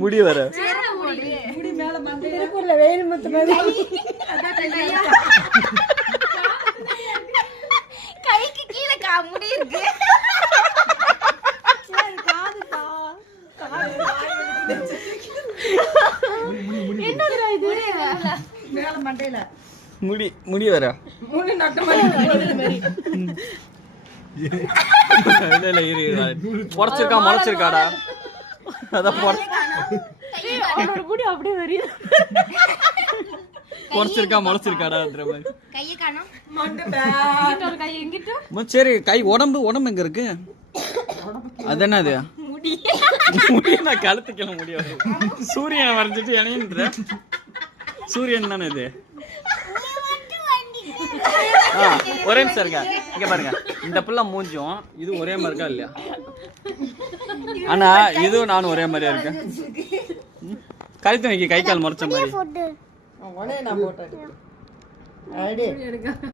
முடி வர கைக்கு கீழே முடி இருக்கு. முடி முடி வர பொறச்சிருக்கா முளைச்சிருக்காடா அதான் பொறச்சிருக்கா முளைச்சிருக்காடான்ற மாதிரி. சரி கை உடம்பு எங்க இருக்கு? அது என்னது? முடி நான் கழுத்துக்கல முடிய சூரியனை வரைஞ்சிட்டு இணையன்ற சூரியன் தானே இது. ஒரே நிமிஷம் இருக்க இங்க பாருங்க, இந்த பிள்ளை மூஞ்சும் இது ஒரே மாதிரி இருக்கா இல்லையா? ஆனா இதுவும் நானும் ஒரே மாதிரியா இருக்கேன். கழுத்து வைக்க கை கால் முறைச்ச மாதிரி.